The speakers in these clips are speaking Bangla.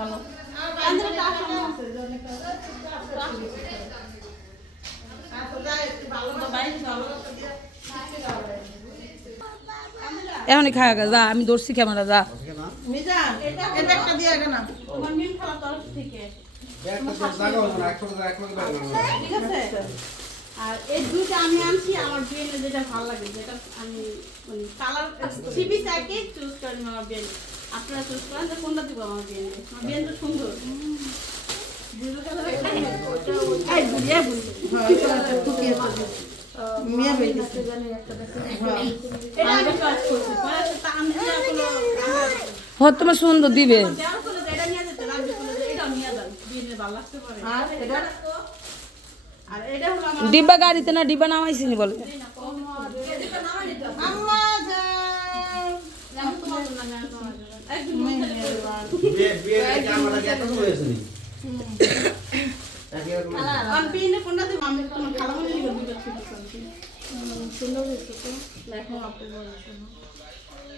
ভালো এখনই খাওয়া গা যা আমি দর্শি ক্যামেরা যা। মিজান এটা একটা দিয়ে গেল না। তোমার মিম খাওয়া তরফ থেকে। ঠিক আছে? আর এই দুইটা আমি আনছি আমার বিয়েনে যেটা ভালো লাগে যেটা আমি মানে কালার সিবি চাইকে চুজ আমার বিয়ে আপনারা চুজ করেন যে কোনটা দিব আমার বিয়ে আমার বিয়ে তো সুন্দর। বুঝিয়ে মেয়ে হয়ে গেছে। এটা আমি চয়েস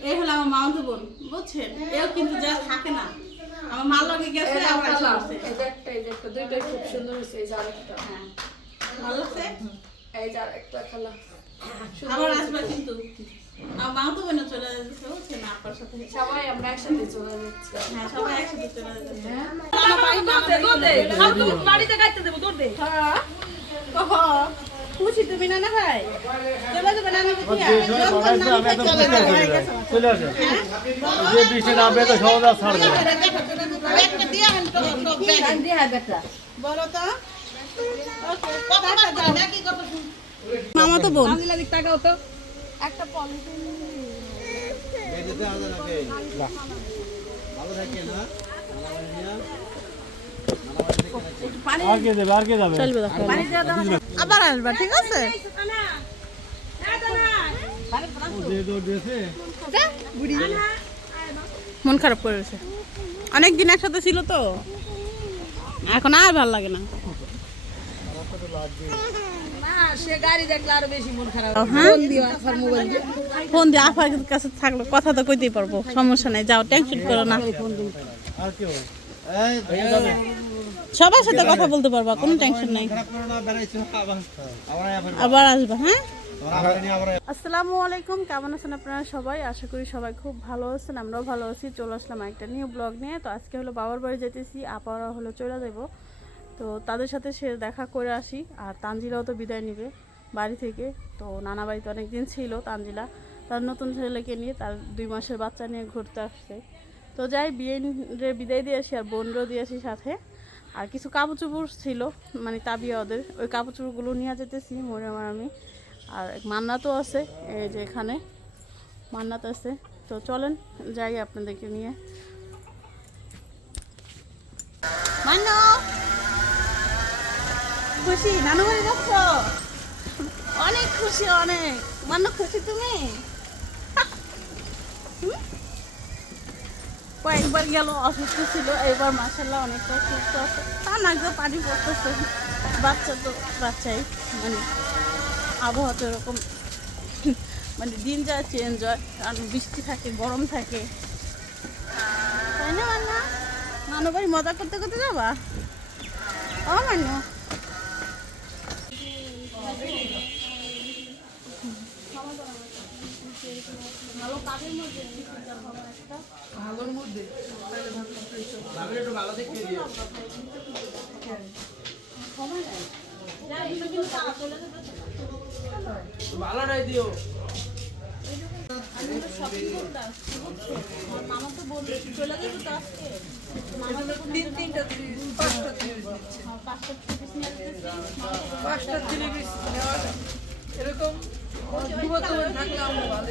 এই হলো আমার মাউন্ট বোন বুঝছেন এও কিন্তু যা থাকে না আমার মা লগে গেছে আবার আসছে এটা একটা এই একটা দুইটাই খুব সুন্দর হয়েছে। এই যে আরেকটা হ্যাঁ ভালো লাগছে এই যে আরেকটা খালা আবার আসবে কিন্তু। আমার মাউন্ট বোনও চলে যাচ্ছে বুঝছেন আপনার সাথে সবাই আমরা একসাথে চলে যাচ্ছি। হ্যাঁ সবাই একসাথে চলে যাচ্ছে বাড়িতে গাইতে দেবো তোর দে। হ্যাঁ। খুশি তুমি না না ভাই চলে যাবে না না বুঝিয়া চলে যাবে যে বৃষ্টি নামবে তো সহজে ছাড়বে একটা দিয়ে আন তো বলো তো। কথা যায় না কি কথা মামা তো বোন। একটা পলিথিন আর কে দেবে আর কে যাবে আবার আসবা ঠিক আছে? মন খারাপ করেছে অনেক দিন একসাথে ছিল তো। এখন আর ভালো লাগে না। ফোন দিয়ে। আফার কাছে থাকলে কথা তো কইতেই পারব সমস্যা নাই যাও টেনশন করো না। সবার সাথে কথা বলতে পারবা কোনো টেনশন নাই। আবার আসবা হ্যাঁ? আসসালামু আলাইকুম কেমন আছেন আপনারা সবাই? আশা করি সবাই খুব ভালো আছেন আমরাও ভালো আছি। চলে আসলাম একটা নিউ ব্লগ নিয়ে। তো আজকে হলো বাবার বাড়ি যেতেছি আপারা হলো চলে যাব। তো তাদের সাথে সে দেখা করে আসি, আর তানজিলাও তো বিদায় নিবে বাড়ি থেকে। তো নানা বাড়িতে অনেক দিন ছিল তানজিলা। তার নতুন ছেলেকে নিয়ে তার দুই মাসের বাচ্চা নিয়ে ঘুরতে আসছে। তো যাই, বিয়ে বিদায় দিয়ে আসি আর বোনরও দিয়ে আসি সাথে। আর কিছু কাপড় চোপড় ছিল মানে তাবিয়া ওদের। ওই কাপড় চোপড়গুলো নিয়ে যেতেছি মনে আমার আমি। আর মান্নাতও আছে, এই যে এখানে মান্নাত আছে। তো চলেন, যাই আপনাদেরকে নিয়ে। মান্নু! খুশি? নানু বাড়ি যাচ্ছ? অনেক খুশি, অনেক। মান্নু, খুশি তুমি? কয়েকবার গেল, অসুস্থ ছিল, এবার মাসাল্লাহ অনেকটা সুস্থ আছে। তা না একদম পানি পড়তেছে। বাচ্চা তো, বাচ্চাই মানে আবহাওয়া তো এরকম। মানে দিন যায়, চেঞ্জ হয় কারণ বৃষ্টি থাকে, গরম থাকে। তাই না, মান্না? নানু ভাই মজা করতে করতে যাবা? ও, মান্নু? ভালো মধ্যে একটা। ভালোর মধ্যে। আমি তো শপিং করতে আমার মামা তো বলল চলে যাবে তো আজকে? মামা তো তিন তিনটা পাঁচটা পাঁচটা পিস নিয়ে আসতেছি পাঁচটা এরকম থাকলে আমরা ভালো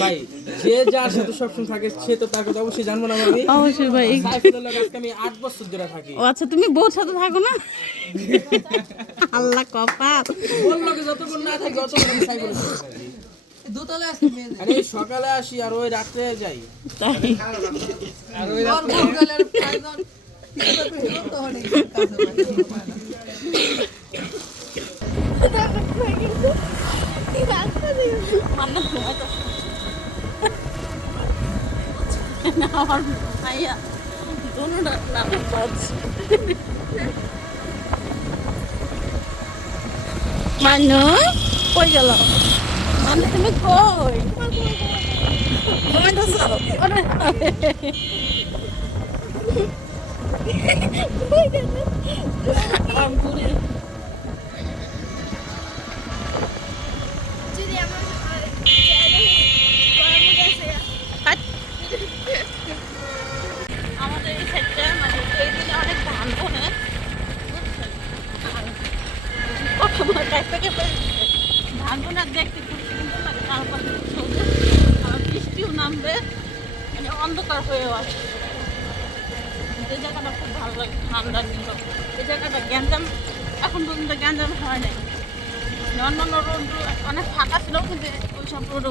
ভাই যে যার সাথে সবসময় থাকে সে তো তার কথা অবশ্যই জানব না অবশ্যই ভাই সাইফুলের লগে আজকে আমি আট বছর ধরে থাকি। ও আচ্ছা তুমি বউর সাথে থাকো না? আল্লাহ কপাল। যতক্ষণ না থাকি আমি আরে সকালে আসি আর ওই রাত্রে যাই। তাই? আর ওই রাত্রে আমার ভাইয়া দোনোটা নাম পাচ্ছে মানু কই গেল? মানে তুমি কই? ঘুমাইতেছ? ধান বোনা দেখতে খুব নামবে মানে অন্ধকার হয়েও আসছে এই জায়গাটা খুব ভালো লাগে ঠান্ডা নীল এই জায়গাটা গ্যাঞ্জাম এখন পর্যন্ত গ্যাঞ্জাম হয় নাই অন্যান্য রোড অনেক ফাঁকা ছিল কিন্তু ওই সব রোডও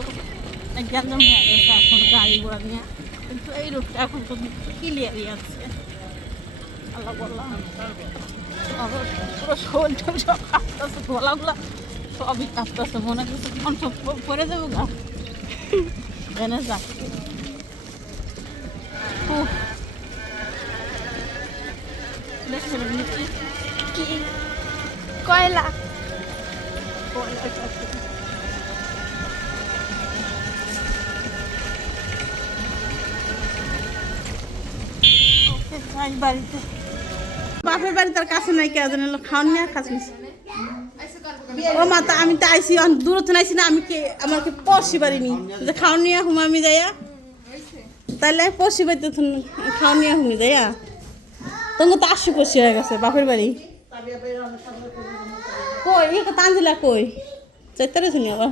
গ্যাঞ্জাম হয়ে গেছে এখন গাড়ি ঘোড়া নিয়ে কিন্তু এই রোডটা এখন পর্যন্ত ক্লিয়ারই আছে। আল্লাহ বললাম পুরো টোল সব কাঁপতেছে গলাগুলা সবই কাঁপতেছে মনে করছে কণ্ঠ প- যাব গা। জেনে যা কি কয়লা। কয়লা বাড়িতে। বাপের বাড়ি তার কাছে নাই কে জানে খাওয়ান নিয়ে খাচ্ছি ও মা তা আমি তো আইসি দূরত্ব আইসি না আমি কে আমার কে পড়ছি পারিনি যে খাওয়ান নিয়ে হুম আমি যাইয়া। তাহলে পড়ছি বাড়িতে খাওয়ান নিয়ে হুমি যাইয়া। তোমার তো আশি পড়ছি হয়ে গেছে বাপের বাড়ি। কই এই তানজিলা কই? চাইতারে শুনি আবার।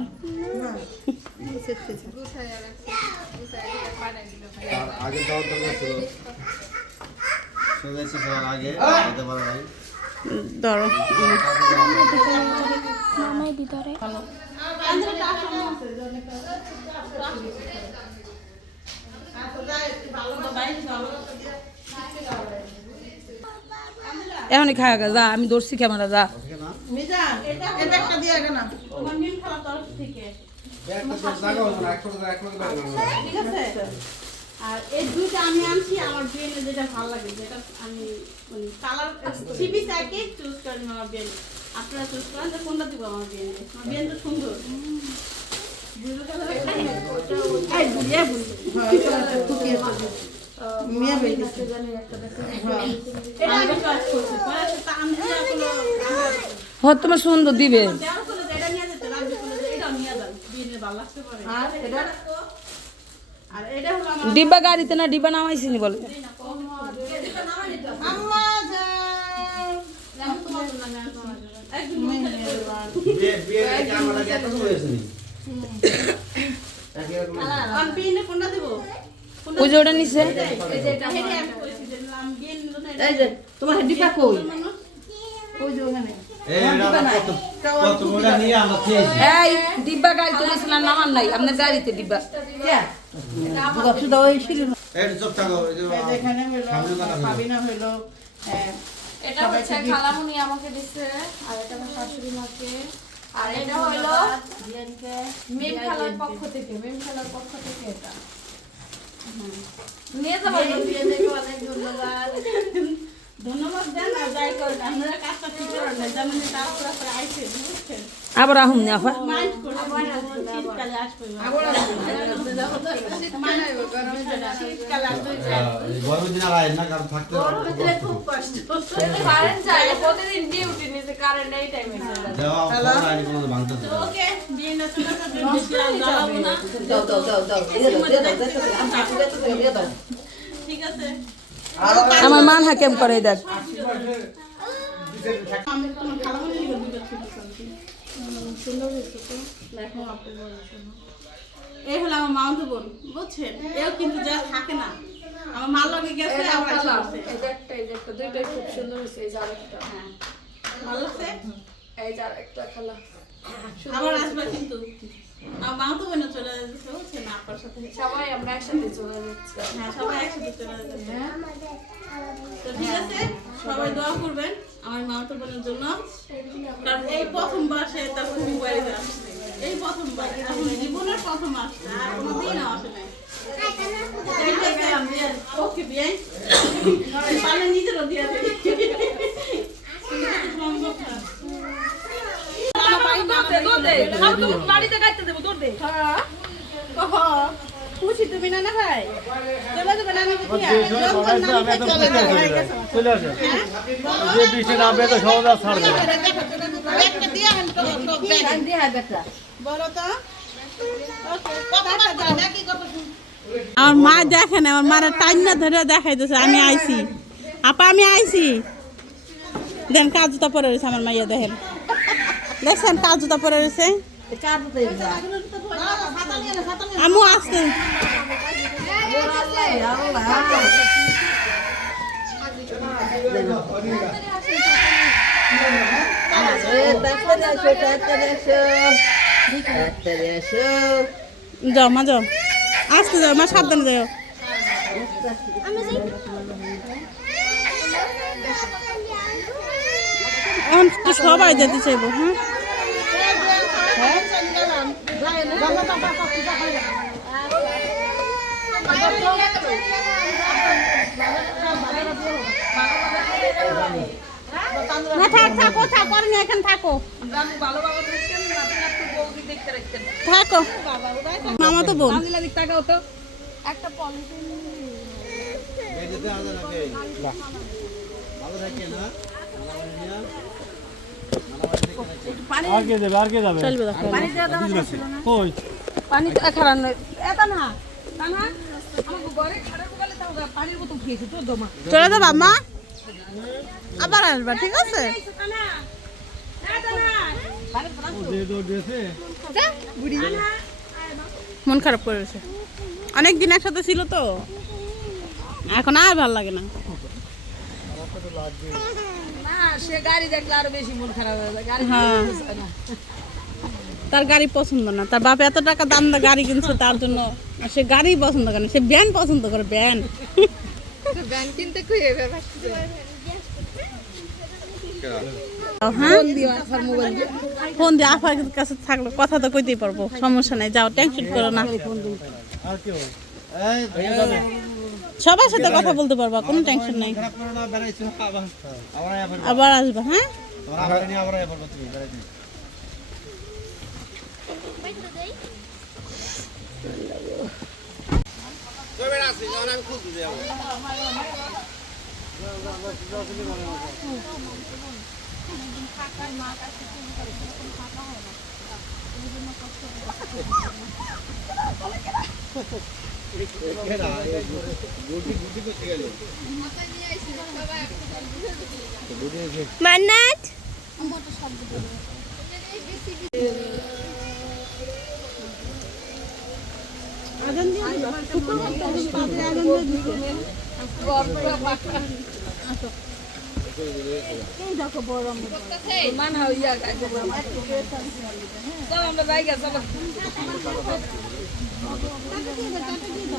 তার আগে ধরো। এখনই খাওয়া গা যা আমি দর্শি ক্যামেরা যা। ঠিক আছে। আর এই দুইটা আমি আনছি আমার বিয়েনে যেটা ভালো লাগে যেটা আমি মানে কালার সিবি চাইকে চুজ করেন আমার বিয়েনে আপনারা চুজ করেন যে কোনটা দিব আমার বিয়েনে আমার বিয়েন তো সুন্দর। বুঝলো কালার এই বুঝিয়ে বুঝলো মিয়া বেরিয়েছে এটা আমি চয়েস করছি। পরে সেটা আমি যা কোনো হ তোমার সুন্দর দিবে। দেওয়ার নিয়ে যেতে রাখবে এটা নিয়ে যান ভালো লাগতে পারে। আর এটা আর এটা হলো আমার ডিব্বা গাড়িতে না ডিব্বা নামাইছিনি বলে? ওই যে ওটা নিছে? তোমার ডিপা কই? ওই যে ওখানে ডিব্বা গাড়িতে নামান নাই আপনার গাড়িতে ডিব্বা। হ্যাঁ এটা হচ্ছে খালামুনি আমাকে দিছে আর এটা আমার শাশুড়ি মাকে আর এটা হইল মেম খালার পক্ষ থেকে মেম খালার পক্ষ থেকে এটা। নিয়ে যাব অনেক ধন্যবাদ। ধন্যবাদ দেন আর যাই করেন আপনারা কাজটা ঠিক করেন না যেমন তারপরে পরে আইসে বুঝছেন? আবার। জ্বালাবো না ঠিক আছে। আমার মান হাকেম করে দেখ। এই হলো আমার মাউন্ট বোন বুঝছেন? এও কিন্তু যা থাকে না। আমার মা লগে গেছে আবার আসে বসে। এই যে একটা এই যে একটা দুইটাই খুব সুন্দর হয়েছে এই যে আরেকটা। হ্যাঁ। ভালো লাগছে? এই যে আরেকটা খালা। আবার আসবে কিন্তু আবার তো বোনে চলে যাচ্ছে বুঝছেন আপার সাথে সবাই আমরা একসাথে চলে যাচ্ছি। হ্যাঁ সবাই একসাথে চলে যাচ্ছে। তো ঠিক আছে সবাই দোয়া করবেন আমার মা বোনের জন্য। কারণ এই প্রথমবার সে তার ফুল বাড়িতে আসছে এই প্রথমবার এখন জীবনের প্রথম আসছে আর কোনোদিন আসে নাই। ওকে বিয়ে পালে নিজেরও দিয়ে দেবে বাড়িতে গাইতে দেবো তোর দে খুশি তুমি না না ভাই? চলে যাবে না আমি যে সময় পড়াইছে, আমি একদম খুশি যাই। চলে আসে। যে বৃষ্টি নামবে তো সহজ আর ছাড়বে তো তো আমার মা দেখে না আমার মারা টাইম না ধরে দেখাইতেছে আমি আইছি। আপা আমি আইছি। দেন কাজুটা পরে রয়েছে আমার মাইয়া দেখেন। দেখছেন কাজুটা পরে রয়েছে। আমু আসতে যাও, মা, যাও। আসতে যাও, মা, সাবধানে যাও। এখন সবাই যেতে চাইব হ্যাঁ? না থাক থাকো থাকো আর এখানে থাকো। একটু থাকো। মামা তো বোন। তাকাও তো আর কে যাবে আর কে যাবে চলবে দেখো কই? পানি খারাপ নয়। এটা না তা না আমাকে ঘরে খাড়া বগালে তাও পানির বোতল খেয়েছে তো জমা চলে যাবা মা আবার আসবা ঠিক আছে? মন খারাপ করেছে অনেক দিন একসাথে ছিল তো। এখন আর ভালো লাগে না। না সে গাড়ি দেখলে আরও বেশি মন খারাপ হয়ে যায়। গাড়ি হ্যাঁ। তার গাড়ি পছন্দ না। তার বাপ এত টাকা দাম গাড়ি কিনছে তার জন্য আর সে গাড়ি পছন্দ করে না, সে ব্যান পছন্দ করে ব্যান হ্যাঁ? ফোন দিয়ে। আফার কাছে থাকলে কথা তো কইতেই পারব। সমস্যা নাই যাও টেনশন করো না। সবার সাথে কথা বলতে পারবা কোনো টেনশন নাই। আবার আসবা হ্যাঁ? মান্নাত? মান হইয়া গাইতে চল আমরা গা চলো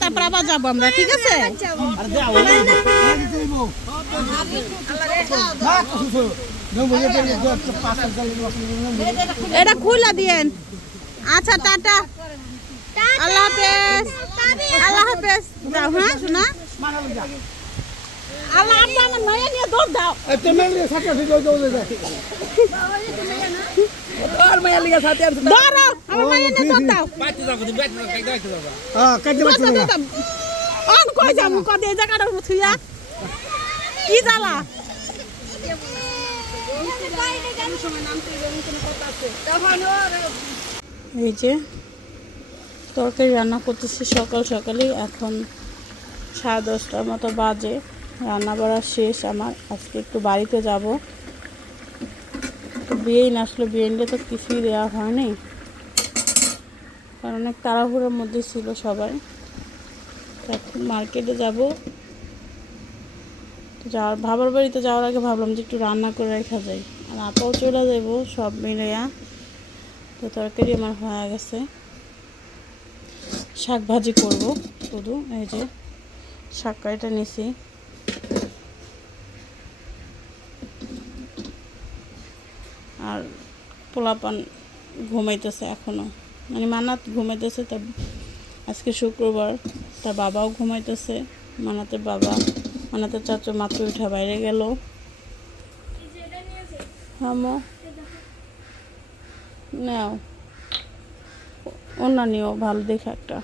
তারপর আবার যাব আমরা ঠিক আছে এটা খুলে দিয়েন আচ্ছা টাটা আল্লাহ হাফেজ। আল্লাহ হাফেজ। যাও হ্যাঁ শোনা। কি জ্বালা? এই যে তরকারি রান্না করতেছি সকাল সকালেই এখন সাড়ে দশটার মতো বাজে। রান্না বাড়া শেষ, আমার আজকে একটু বাড়িতে যাব। তো বিয়েই না আসলে বিয়েনটা তো কিছুই দেওয়া হয়নি। কারণ অনেক তাড়াহুড়োর মধ্যে ছিল সবাই। এখন মার্কেটে যাব। তো যাওয়ার, ভাবার বাড়িতে যাওয়ার আগে ভাবলাম যে একটু রান্না করে রেখা যায়। আর আপাও চলে যাব, সব মিলিয়া তো তরকারি আমার হয়ে গেছে। শাক ভাজি করব শুধু, এই যে শাক কাইটা নিছি আর পোলাপান ঘুমাইতেছে এখনও। মানে মানাত ঘুমাইতেছে তার আজকে শুক্রবার তার বাবাও ঘুমাইতেছে, মানাতের বাবা, মানাতের চাচু মাত্র উঠা বাইরে গেল। হামো, নাও। অন্য ভালো দেখে একটা।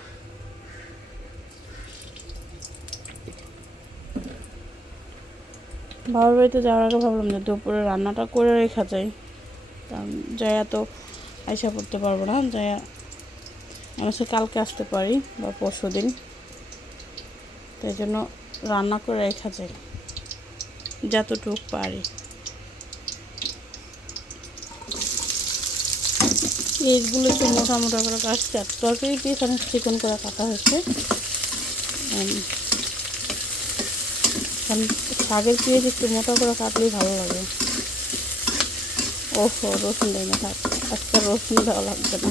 বাবার বাড়িতে যাওয়ার আগে ভাবলাম যে দুপুরে রান্নাটা করে রেখা যায়। জয়া তো আইসা পড়তে পারব না। জয়া আমি সে কালকে আসতে পারি, বা পরশু দিন। তাই জন্য রান্না করে রেখা যায় যতটুকু পারি। এইগুলো একটু মোটা মোটা করে কাটছে, আর তরকারি পিস অনেক চিকন করে কাটা হয়েছে। শাকের পিস একটু মোটা করে কাটলেই ভালো লাগে। ওহো, রসুন দেয় না, থাক, আজকে রসুন দেওয়া লাগবে না।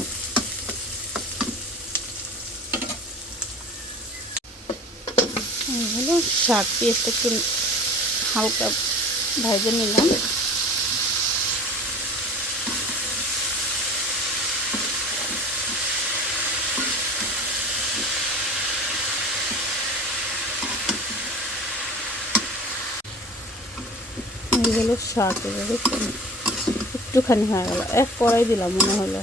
হলো শাক পিসটা একটু হালকা ভাজে নিলাম। শাক দেখুন একটুখানি হয়ে গেল। এক কড়াই দিলাম মনে হলো।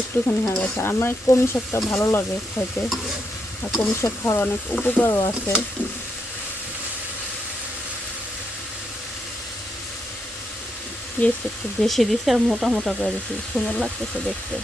একটুখানি হয়ে গেছে। আমার কমি শাকটা ভালো লাগে খাইতে আর কমি শাক খাওয়ার অনেক উপকারও আছে। একটু বেশি দিছি আর মোটা মোটা করে দিছি। সুন্দর লাগতেছে দেখতে।